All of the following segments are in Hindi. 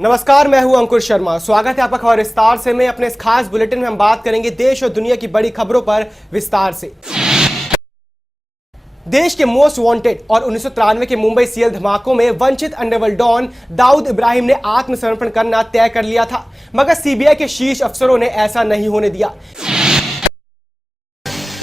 नमस्कार, मैं हूं अंकुर शर्मा। स्वागत है आपका खबर विस्तार से। मैं अपने इस खास बुलेटिन में हम बात करेंगे देश और दुनिया की बड़ी खबरों पर विस्तार से। देश के मोस्ट वांटेड और 1993 के मुंबई सीएल धमाकों में वंचित अंडरवर्ल्ड डॉन दाऊद इब्राहिम ने आत्मसमर्पण करना तय कर लिया था, मगर सीबीआई के शीर्ष अफसरों ने ऐसा नहीं होने दिया।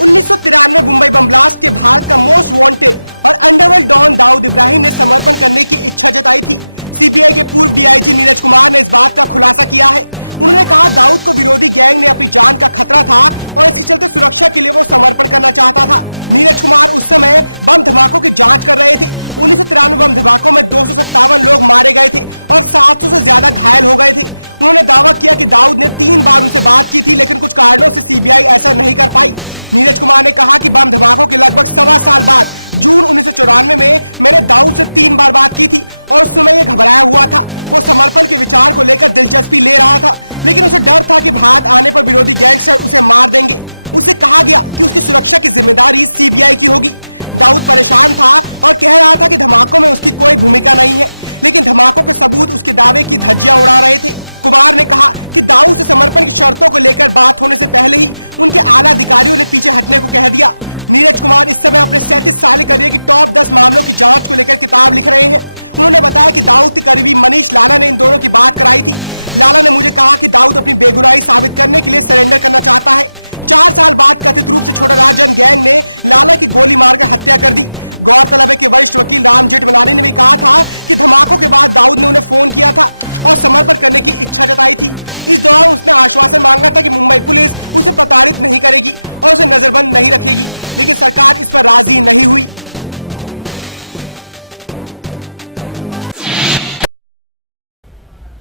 1993 मुंबई बम ब्लास्ट के भारत का मोस्ट वांटेड और अंडरवर्ल्ड डॉन दाऊद इब्राहिम ने समर्पण करने की इच्छा जताई थी। सीबीआई के पूर्व डीआईजी नीरज कुमार ने इस बात का खुलासा किया है। उन्होंने कहा, दाऊद को विरोधी गैंग ने अपनी जान का खतरा था और इसके चलते सुरक्षा के लिए वो समर्पण करना चाहता था। नीरज कुमार उस समय बम धमाकों की जांच कर रहे थे। 1993 बम धमाकों में 257 लोग मारे गए थे और 700 से ज्यादा घायल हो गए थे। उन्होंने दावा किया कि दाऊद ने 3 बार उनसे बात की थी, लेकिन कुछ कारणों से सीबीआई ऐसा नहीं कर पाई। नीरज कुमार ने कहा कि बम धमाकों के लगभग 1.25 साल बाद जून 1994 में मैंने दाऊद से 3 बार बात की थी और उस समय ये घबराया हुआ था। वो समर्पण के विचार को लेकर दिलचस्पी ले रहा था, लेकिन उसे डर था कि भारत आने पर विरोधी गैंगस्टर उसे मार देंगे। उसे कहा गया कि उसकी सुरक्षा की जिम्मेदारी सीबीआई की होगी। दाऊद परेशान था और कह रहा था कि धमाकों में उसकी कोई भूमिका नहीं है, लेकिन धमाकों के सबूत उसके दावे की धज्जियां उड़ा रहे थे। कुमार ने कहा कि दाऊद से समर्पण की शर्तों को लेकर बात होने से पहले ही उनके आला अधिकारियों ने पीछे हटने को कह दिया। नीरज कुमार इस समय अपने 37 साल करियर की टॉप 10 मामलों की जांच को लेकर किताब लिख रहे हैं। उन्होंने बताया कि दाऊद के करीबी मनीष लाला ने इन दोनों की बात कराई थी। लाला ने मुझे कहा कि दाऊद अपनी बेगुनाही साबित करने के लिए सरेंडर करना चाहता है। 4 साल बाद कथित रूप से छोटा राजन गैंग ने लाला की गोली मारकर हत्या कर दी। गौरतलब है कि वरिष्ठ वकील राम जेठमलानी ने भी कहा था कि धमाकों के बाद दाऊद ने उन्हें फोन किया था और समर्पण करने की इच्छा जताई थी। इस दौरान उसने आश्वासन मांगा था कि मुंबई पुलिस उसे प्रताड़ित नहीं करेगी और उसे नजरबंद नहीं रखेगी, लेकिन सरकार इस पर राजी नहीं हुई।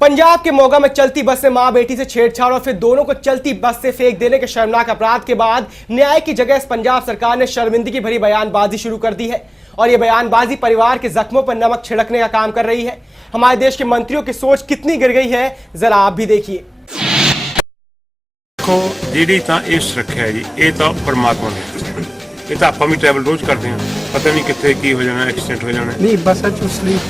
पंजाब के मोगा में चलती बस से मां बेटी से छेड़छाड़ और फिर दोनों को चलती बस से फेंक देने के शर्मनाक अपराध के बाद न्याय की जगह पंजाब सरकार ने शर्मिंदगी भरी बयानबाजी शुरू कर दी है और ये बयानबाजी परिवार के जख्मों पर नमक छिड़कने का काम कर रही है। हमारे देश के मंत्रियों की सोच कितनी गिर गई है, जरा आप भी देखिए। देखो जी इस रखा है जी, ये तो परमात्मा ने, ये तो आप भी ट्रैवल रोज करते हैं, पता नहीं कितने की हो जाना, एक्सीडेंट हो जाना। नहीं बस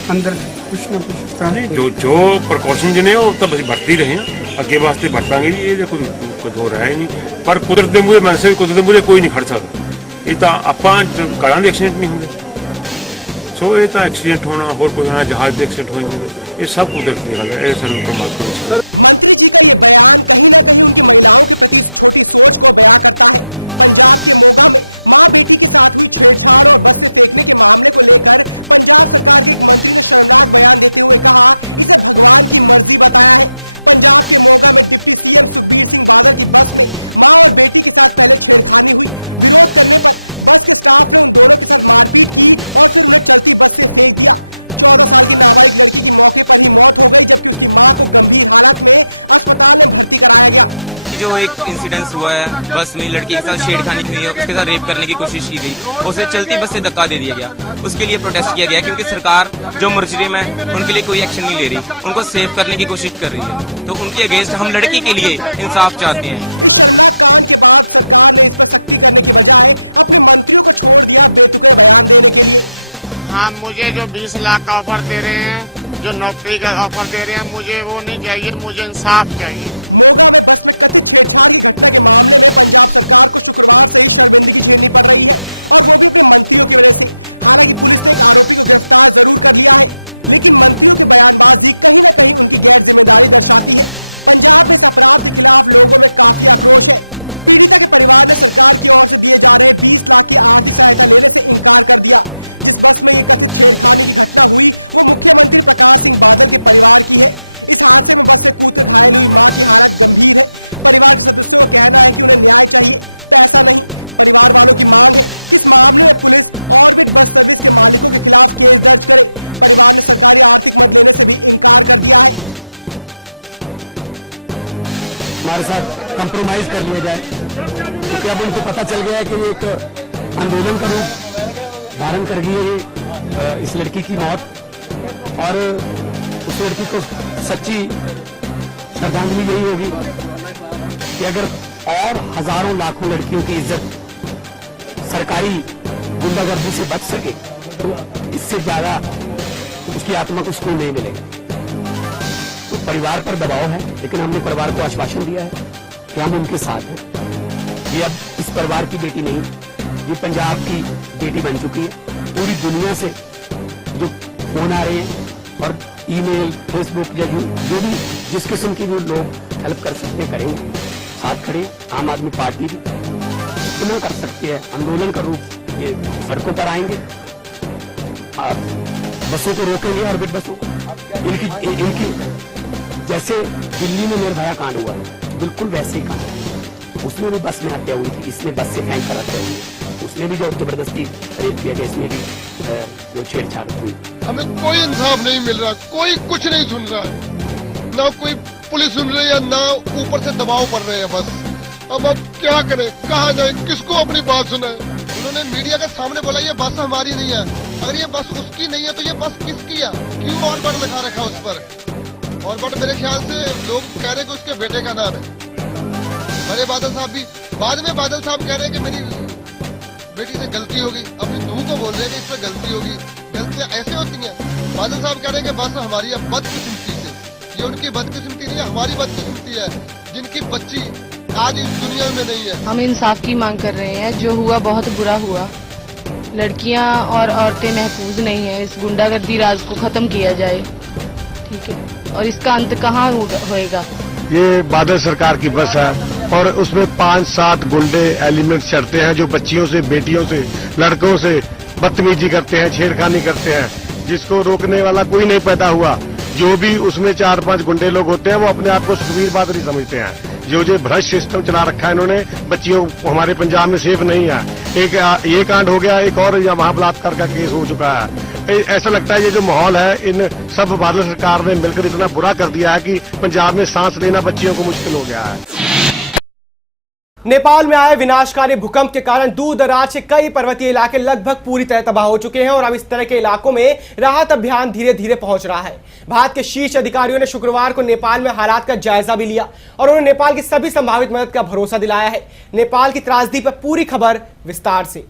अंदर कुछ ना कुछ नहीं, जो प्रिकॉशन जिन्हें हो तो बस बरती रहे हैं, अगे वास्ते बरतांगे जी, ये देखो कुछ हो रहा है नहीं। पर कुदरत के मूहरे मनसे कुदरत के मूहरे कोई नहीं खड़ सकता। ये तो आप घरों के एक्सीडेंट नहीं होंगे, सो ये तो एक्सीडेंट होना और कोई होना, जहाज के एक्सीडेंट होंगे, ये सब कुदरत की गल है। मंत्री जी का ये बयान कहीं ना कहीं उनकी महिलाओं के प्रति छोटी सोच को बयां करता है। पंजाब के मोगा में मां बेटी के साथ हुई छेड़छाड़ और बस से फेंकने के मामले को लेकर पंजाब सरकार के एक मंत्री ने शर्मनाक बयान देते हुए कहा, इसे भगवान की मर्जी बताया है। पंजाब के मोगा में डिप्टी सीएम सुखबीर सिंह बादल की बस में मां और बेटी के साथ पहले छेड़खानी हुई। विरोध करने पर बस के स्टाफ ने उन दोनों के साथ मारपीट की और फिर उन्हें चलती बस से फेंक दिया। 14 साल की नाबालिग लड़की की मौके पर ही मौत हो गई, जबकि उसकी मां को गंभीर हालत में अस्पताल में भर्ती कराया गया। जो एक इंसिडेंस हुआ है, बस में लड़की के साथ छेड़खानी हुई है, उसके साथ रेप करने की कोशिश की गई, उसे चलती बस से धक्का दे दिया गया। उसके लिए प्रोटेस्ट किया गया क्योंकि सरकार जो मुजरिम है उनके लिए कोई एक्शन नहीं ले रही, उनको सेव करने की कोशिश कर रही है। तो उनके अगेंस्ट हम लड़की के लिए इंसाफ चाहते हैं। इस शर्मनाक कांड के बाद सरकार ने इस पर सख्ती करने की बजाय अपने मंत्रियों को छोड़ दिया बेतुके बयान देने के लिए। हाँ, मुझे जो 20 लाख का ऑफर दे रहे हैं, जो नौकरी का ऑफर दे रहे हैं, मुझे वो नहीं चाहिए, मुझे इंसाफ चाहिए। मोगा में बस में कथित छेड़छाड़ की घटना के मामले में पंजाब सरकार को शुक्रवार से ही शर्मिंदगी झेलनी पड़ रही है और वो भी अपने मंत्रियों की वजह से। हालांकि पुलिस ने एक आरोपी को गिरफ्तार जरूर कर लिया है, लेकिन मंत्रियों की बयानबाजी कहीं न कहीं उनकी गैर जिम्मेदारी दर्शाती है। पंजाब में इस अपराध के खिलाफ लोगों में काफी आक्रोश है। पीड़िता के परिवार ने सरकार की ओर से दिए जा रहे 20 लाख की आर्थिक सहायता लेने से इनकार कर दिया। जिस बस में ये कथित छेड़खानी की घटना हुई वो मुख्यमंत्री प्रकाश सिंह बादल के परिवार की है। इस हादसे में बस से कूदकर घायल हुई मां की हालत गंभीर है। परिवार के सदस्यों का कहना है कि उन्हें न्याय चाहिए, पैसा नहीं। परिवार वालों की मांग है कि इस मामले में पुलिस ऑर्बिट बस सर्विस के मालिकों के खिलाफ केस दर्ज करे। परिवार ने सरकारी आर्थिक मदद लेने से भी इनकार कर दिया है। हमारे साथ कंप्रोमाइज कर लिया जाए, क्योंकि अब उनको पता चल गया है कि एक आंदोलन का रूप धारण कर गई है इस लड़की की मौत, और उस लड़की को सच्ची श्रद्धांजलि यही होगी कि अगर और हजारों लाखों लड़कियों की इज्जत सरकारी गुंडागर्दी से बच सके तो इससे ज्यादा उसकी आत्मा को सुकून नहीं मिलेगा। तो परिवार पर दबाव है, लेकिन हमने परिवार को आश्वासन दिया है कि हम उनके साथ हैं। ये अब इस परिवार की बेटी नहीं, ये पंजाब की बेटी बन चुकी है। पूरी दुनिया से जो फोन आ रहे हैं और ईमेल, फेसबुक या जो भी जिस किस्म की भी लोग हेल्प कर सकते हैं करेंगे, साथ खड़े। आम आदमी पार्टी भी इतना कर सकती है, आंदोलन का रूप ये सड़कों पर आएंगे, बसों को रोकेंगे, ऑर्बिट बसों इनकी जैसे दिल्ली में निर्भया कांड हुआ बिल्कुल वैसे ही कांड, उसमें भी बस में हत्या हुई थी, इसमें बस से फेंक कर हत्या हुई है, उसमें भी जो जबरदस्ती रेप किया गया, इसमें भी जो छेड़छाड़ हुई। हमें कोई इंसाफ नहीं मिल रहा, कोई कुछ नहीं सुन रहा है, ना कोई पुलिस सुन रही है, ना ऊपर से दबाव पड़ रहे हैं। बस अब क्या करें, कहाँ जाए, किसको अपनी बात सुनाए। उन्होंने मीडिया के सामने बोला ये बस हमारी नहीं है, अगर ये बस उसकी नहीं है तो ये बस किसकी है, क्यों ऑर्बिट लिखा रखा उस पर। ऑर्बिट मेरे ख्याल से लोग कह रहे हैं कि उसके बेटे का नाम है। अरे बादल साहब भी बाद में बादल साहब कह रहे हैं कि मेरी बेटी से गलती होगी, अपनी दूह को बोल रहे हैं कि इस पर गलती होगी। गलतियां ऐसे होती हैं। बादल साहब कह रहे हैं कि बस हमारी अब बदकिस्मती से, ये उनकी बदकिस्मती नहीं है, हमारी बदकिस्मती है, जिनकी बच्ची आज इस दुनिया में नहीं है। हम इंसाफ की मांग कर रहे हैं, जो हुआ बहुत बुरा हुआ। लड़कियां और औरतें महफूज नहीं है, इस गुंडागर्दी राज को खत्म किया जाए, ठीक है, और इसका अंत कहाँ होएगा। ये बादल सरकार की बस है और उसमें 5-7 गुंडे एलिमेंट चढ़ते हैं जो बच्चियों से, बेटियों से, लड़कों से बदतमीजी करते हैं, छेड़खानी करते हैं, जिसको रोकने वाला कोई नहीं पैदा हुआ। जो भी उसमें 4-5 गुंडे लोग होते हैं वो अपने आप को सुखबीर बादल समझते हैं। जो भ्रष्ट सिस्टम चला रखा है इन्होंने, बच्चियों हमारे पंजाब में सेफ नहीं है। एक ये कांड हो गया, एक और वहां बलात्कार का केस हो चुका है। ऐसा लगता है ये जो माहौल है, इन सब बादल सरकार ने मिलकर इतना बुरा कर दिया है कि पंजाब में सांस लेना बच्चियों को मुश्किल हो गया है। नेपाल में आए विनाशकारी भूकंप के कारण दूर दराज के कई पर्वतीय इलाके लगभग पूरी तरह तबाह हो चुके हैं और अब इस तरह के इलाकों में राहत अभियान धीरे धीरे पहुंच रहा है। भारत के शीर्ष अधिकारियों ने शुक्रवार को नेपाल में हालात का जायजा भी लिया और उन्होंने नेपाल की सभी संभावित मदद का भरोसा दिलाया है। नेपाल की त्रासदी पर पूरी खबर विस्तार से।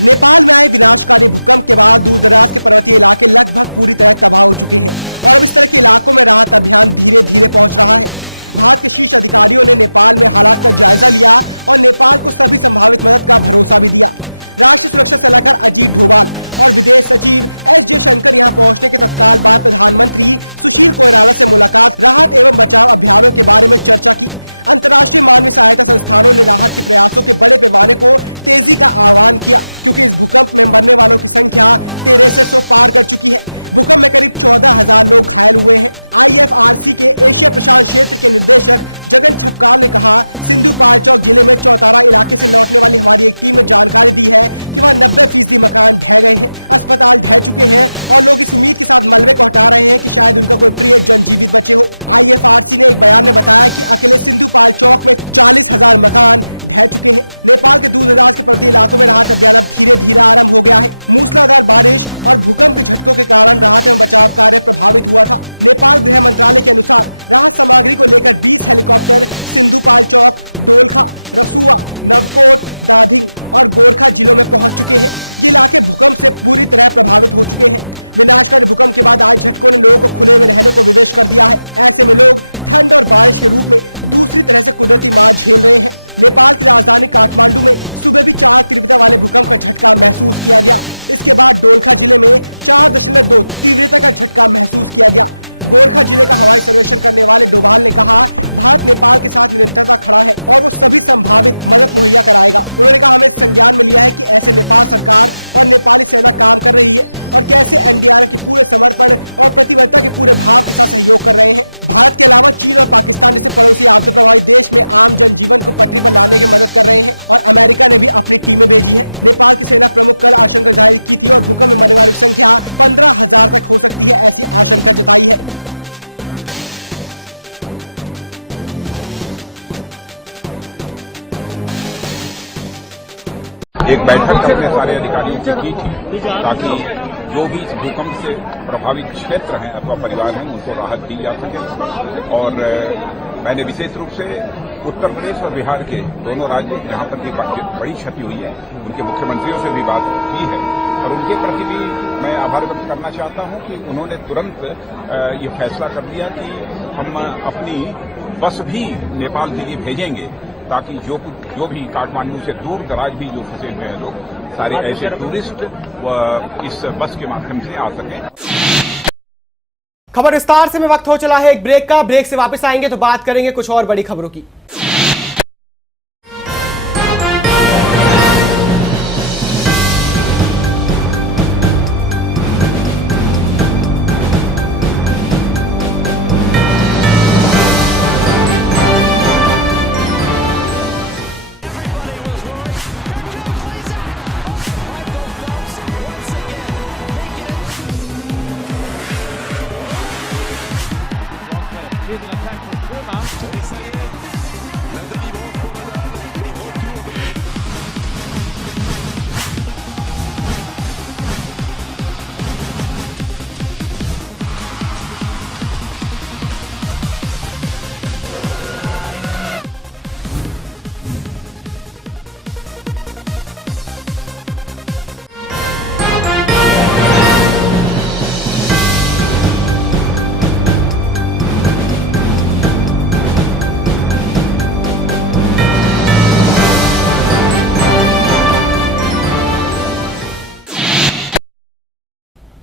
नेपाल में आए विनाशकारी भूकंप के बाद दूर दराज के पर्वतीय इलाके लगभग पूरी तरह तबाह हो चुके हैं और अब इस तरह के इलाकों में राहत अभियान धीरे धीरे पहुंच रहा है। भारत के शीर्ष अधिकारियों ने नेपाल में हालात का जायजा लिया और नेपाल को सभी संभावित मदद का भरोसा भी दिया। राष्ट्रीय सुरक्षा सलाहकार अजीत डोभाल और विदेश सचिव एस जयशंकर यहां पहुंचने के तत्काल बाद प्रधानमंत्री सुशील कोइराला से मुलाकात, राहत एवं बचाव अभियानों के बारे में चर्चा की। अंतर्राष्ट्रीय मानवीय सहायता संस्थानों ने राहत के प्रयासों के बड़े पैमाने को तेजी का आह्वान किया क्योंकि इस भूकंप में मरने वालों की संख्या 1300 पार कर चुकी है। भूकंप में करीब 14,000 लोग घायल हुए हैं। IFRC के एशिया प्रशांत क्षेत्र के निदेशक जगन छपकाल ने कहा, सिंधु पाल्चौक जिले में चौतारा इलाके से लौटने वाली हमारी एक टीम ने जानकारी दी है कि वहां 90% मकान ढह गए हैं, अस्पताल ढह चुके हैं और लोग इस उम्मीद के साथ मलबे को हटा रहे हैं कि शायद उनका कोई प्रिय जन जीवित बचे हो। IFRC ने एक बयान में बताया कि अकेले सिंधु पाल्चौक में 40,000 मकान ढह चुके हैं। नेपाल के दूर दराज के पर्वतीय इलाकों में राहत अभियान अब धीरे धीरे आरंभ हो गया है। मूसलाधार बारिश और भूकंप के झटकों के कारण राहत एवं बचाव कार्य प्रभावित हुआ था। नेपाल गृह मंत्रालय के अनुसार राहत सामग्री को लेकर 20 हेलीकॉप्टर सिंधु पाल्चौक, डोलखा, रसुआ, नवकोट, दाधिंग और गोरखा जिलों में पहुंच चुके हैं। ये इलाके भूकंप से पूरी तरह प्रभावित हो चुके हैं। विनाशकारी भूकंप के बाद आज झटकों ने लोगों को खुले में रहने को विवश कर दिया है। ऐसे में लोग ठंड और बारिश के रूप में दूसरी तरह से कुदरती मार झेल रहे हैं। नेपाल की राजधानी काठमांडू में सुबह भी 4 तीव्रता वाले भूकंप का झटका महसूस किया गया। इसके बाद डोलखा जिले में 4.2 तीव्रता का झटका महसूस किया गया। गोरखा जिले का हवाई सर्वेक्षण करने वाले डोभाल ने कहा, भारत नेपाल के साथ निरंतरता खड़ा है और वो सभी संभावित मदद मुहैया कराएगा। उन्होंने कहा, हमें संज्ञान में लिया है कि ऐसे नेपाल सरकार और नेपाली सेना काम कर रही है और कैसे NDRF के पूरे समर्पण और प्रतिबद्धता के पूरे भाव के साथ सहयोग कर रहे हैं। भारत के अलावा चीन और पाकिस्तान जैसे पड़ोसी आपदा प्रभावित देश में आम जनजीवन को पटरी पर लाने की मदद कर रहे हैं और अमेरिका ने भी अपनी टीमें भेजी है। नेपाल की सेना प्रमुख कल आशंका जाहिर की थी और भूकंप में मरने वालों की संख्या 15,000 तक हो सकती है, ऐसी आशंका जताई है। एक बैठक अपने सारे अधिकारियों से की थी ताकि जो भी इस भूकंप से प्रभावित क्षेत्र हैं अथवा परिवार हैं उनको राहत दी जा सके। और मैंने विशेष रूप से उत्तर प्रदेश और बिहार के दोनों राज्य जहां पर भी बड़ी क्षति हुई है उनके मुख्यमंत्रियों से भी बात की है और उनके प्रति भी मैं आभार व्यक्त करना चाहता हूं कि उन्होंने तुरंत ये फैसला कर दिया कि हम अपनी बस भी नेपाल के लिए भेजेंगे, ताकि जो भी काठमांडू से दूर दराज भी जो फंसे हुए हैं लोग, सारे ऐसे टूरिस्ट इस बस के माध्यम से आ सकें। खबर विस्तार से में वक्त हो चला है एक ब्रेक का। ब्रेक से वापस आएंगे तो बात करेंगे कुछ और बड़ी खबरों की।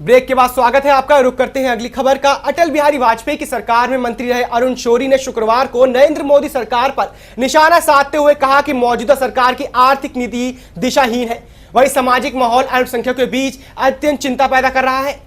ब्रेक के बाद स्वागत है आपका। रुक करते हैं अगली खबर का। अटल बिहारी वाजपेयी की सरकार में मंत्री रहे अरुण शौरी ने शुक्रवार को नरेंद्र मोदी सरकार पर निशाना साधते हुए कहा कि मौजूदा सरकार की आर्थिक नीति दिशाहीन है। वही सामाजिक माहौल अल्पसंख्यकों के बीच अत्यंत चिंता पैदा कर रहा है।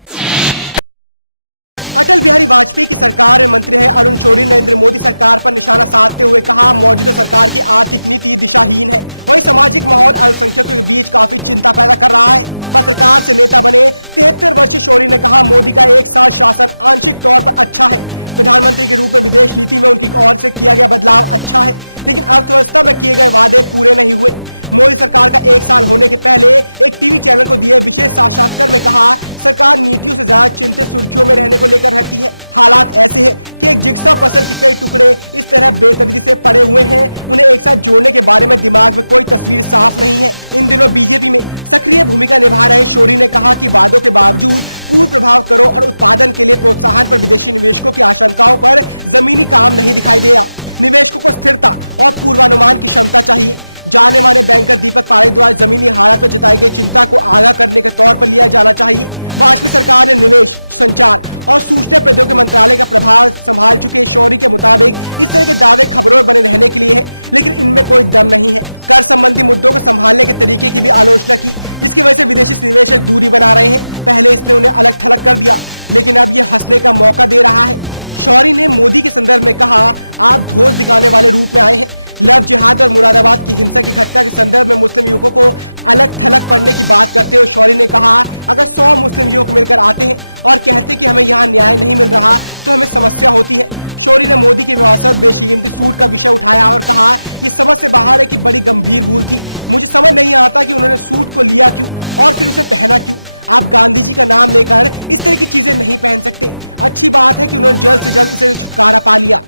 अटल बिहारी वाजपेयी की सरकार में मंत्री रहे अरुण शौरी नरेंद्र मोदी सरकार पर निशाना साधते हुए कहा, मौजूदा सरकार की आर्थिक नीति दिशाहीन है। वही सामाजिक माहौल अल्पसंख्यकों के बीच काफी चिंता पैदा कर रहा है। पत्रकार से नेता बने 73 वर्षीय शौरी ने कहा, मोदी का 1 साल शासन आंशिक तौर पर अच्छा है। प्रधानमंत्री के रूप में विदेश नीति में उनकी ओर से किया गया बदलाव अच्छा है, लेकिन अर्थव्यवस्था में किए गए वादे पूरे नहीं हुए। मोदी सरकार का 1 साल होने के पहले एक टीवी चैनल को दिए विशेष साक्षात्कार में कहा, सरकार नीतियों से ज्यादा चिंतित सुर्खियों में रहने को लेकर रहती है। हालात ऐसे हैं कि एक जिग्सॉ पजल के कई टुकड़े इस तरह बेतरतीबी से पड़े हुए हैं, उन्हें एक साथ जोड़ने के बारे में दिमाग में कोई तस्वीर साफ नहीं है। इन दिनों बीजेपी में सक्रिय भूमिका निभा रहे शौरी ने कहा कि वादों के बावजूद पूर्ण प्रभाव करों और उत्पादन के लिए प्रोत्साहन पर विदेशी निवेशकों की आशंकाओं पर जमीनी काम नहीं दिखाई दिया। निवेशकों को स्थिरता और पूर्वानुमान की क्षमता चाहिए। जाने माने बैंकर दीपक पारेख द्वारा जमीनी हालात पर जताई गई चिंता को आगाह करने के तौर पर लिया जाना चाहिए। वाजपेयी सरकार ने निवेश, संचार और सूचना प्रौद्योगिकी मंत्रालय का प्रभार संभाल चुके शौरी के मुताबिक इस तरह के दावे खबरों में बने रहने के लिए है, लेकिन इनमें कोई दम नहीं है। कर संबंधी मुद्दों को संभालने के तरीके की भी आलोचना की, जिसकी वजह से विदेशी निवेशक दूरी बना रहे हैं। पहले इसने उन्हें अलग थलग कर दिया, लेकिन अब ये हंसने का मौका दे रहा है। शौरी ने मोदी के संदर्भ में कहा, आप धोस दिखाने वाले रूप में आए हैं। लव जिहाद और मुरादाबाद की हिंसा की घटना के संदर्भ में मुस्लिम युवकों को अलग थलग पड़ने की बात करते हुए शौरी ने कहा, अगर 100 मुस्लिम युवक मिलकर आते हैं और कहते कि हमें यहाँ न्याय नहीं मिल रहा तो हमें समस्या होती है। शौरी ने मोदी के विवादास्पद बेशकीमती सूट का विषय उठाया और कहा, ये समझ से बाहर है कि बड़ी गंभीर भूल थी। मुझे समझ नहीं आता कि उन्होंने सूट को लिया क्यों और फिर उसे पहना क्यों। आप गांधी जी का नाम लेकर इस तरह की चीजें नहीं पहन सकते। अच्छी बात है कि उन्होंने जल्द से जल्द इसे छुटकारा पा लिया।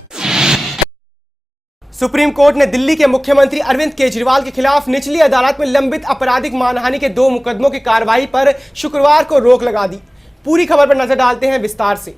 सुप्रीम कोर्ट ने दिल्ली के मुख्यमंत्री अरविंद केजरीवाल के खिलाफ निचली अदालत में लंबित आपराधिक मानहानि के 2 मुकदमों की कार्रवाई पर शुक्रवार को रोक लगा दी। पूरी खबर पर नजर डालते हैं विस्तार से।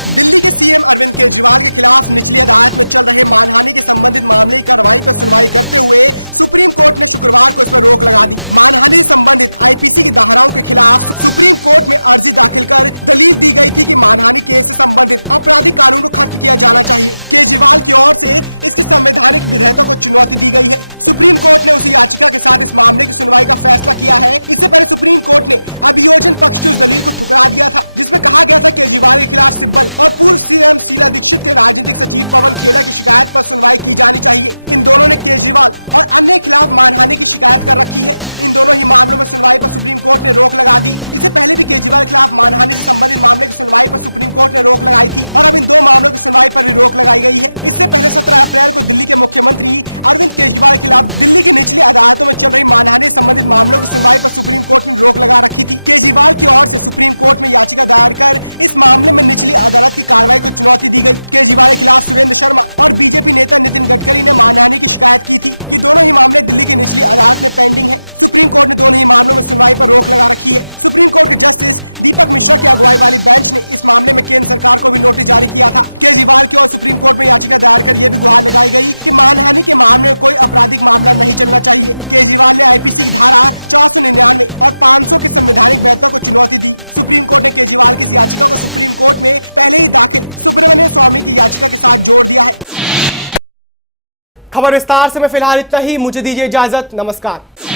दिल्ली के सीएम अरविंद केजरीवाल के खिलाफ निचली अदालत में चल रहे मानहानि के संबंधित मामले की कार्रवाई पर सुनवाई करते हुए सुप्रीम कोर्ट ने शुक्रवार को इस पर रोक लगा दी। मानहानि से संबंधित आईपीसी की धाराओं के खिलाफ सुप्रीम कोर्ट में अर्जी दाखिल कर दलील दी गई थी कि मानहानि केस से संबंधित आपराधिक कानून को खत्म किया जाना चाहिए। केजरीवाल की ओर से इसकी संवैधानिक विधेयकों को चुनौती दी गई है। सुप्रीम कोर्ट ने उसी याचिका के साथ इस मामले की सुनवाई का फैसला किया है। इससे पहले सुप्रीम कोर्ट ने अभियोजन पक्ष की उस दलील को ठुकरा दिया था, जिसमें कहा गया था केजरीवाल के खिलाफ सिब्बल और पूर्व सीएम शीला दीक्षित के राजनीतिक सचिव पवन खेड़ा की शिकायत पर सुनवाई की जानी चाहिए। इन दोनों ने केजरीवाल और अन्य के खिलाफ मानहानि की शिकायत कर रखी है। इन दोनों ही मामलों में सुनवाई पर सुप्रीम कोर्ट ने रोक लगा दी। इससे पहले भी केजरीवाल के खिलाफ मानहानि से संबंधित मामले की सुनवाई पर सुप्रीम कोर्ट ने रोक लगाई थी और अब इन 2 मामलों की सुनवाई पर भी रोक लगाई गई है। इससे पहले 17 अप्रैल को दिल्ली के मुख्यमंत्री अरविंद केजरीवाल के खिलाफ दिल्ली की निचली अदालतों में चल रही मानहानि से संबंधित मामलों की सुनवाई पर सुप्रीम कोर्ट ने रोक लगा रखी थी। केजरीवाल की ओर से सुप्रीम कोर्ट में याचिका दायर कर इस मामले में निचली अदालत की कार्रवाई को चुनौती दी गई। केजरीवाल के खिलाफ सुरेंद्र शर्मा और बीजेपी नेता नितिन गडकरी ने मानहानि की शिकायत की थी। ये दोनों ही मामले दिल्ली की निचली अदालत में पेंडिंग है। सुप्रीम कोर्ट ने दोनों ही मामलों में सुनवाई पर रोक लगा रखी है। सुप्रीम कोर्ट के जस्टिस दीपक मिश्रा की अगुवाई वाली बेंच ने इस मामले में केंद्र सरकार को भी नोटिस जारी किया था। केजरीवाल की ओर सुप्रीम कोर्ट में याचिका दायर कर यह भी गुहार लगाई गई कि मानहानि के मामले में कोई आपराधिक मामला नहीं चलना चाहिए। केजरीवाल ने आईपीसी की धारा 499 और 500 की संवैधानिक वैधता को चुनौती दी। सुप्रीम कोर्ट ने केजरीवाल की इस याचिका को सुप्रीम कोर्ट में पहले ही दाखिल सुब्रमण्यम स्वामी की याचिका के साथ जोड़ दिया है। खबर विस्तार से मैं फिलहाल इतना ही, मुझे दीजिए इजाजत, नमस्कार।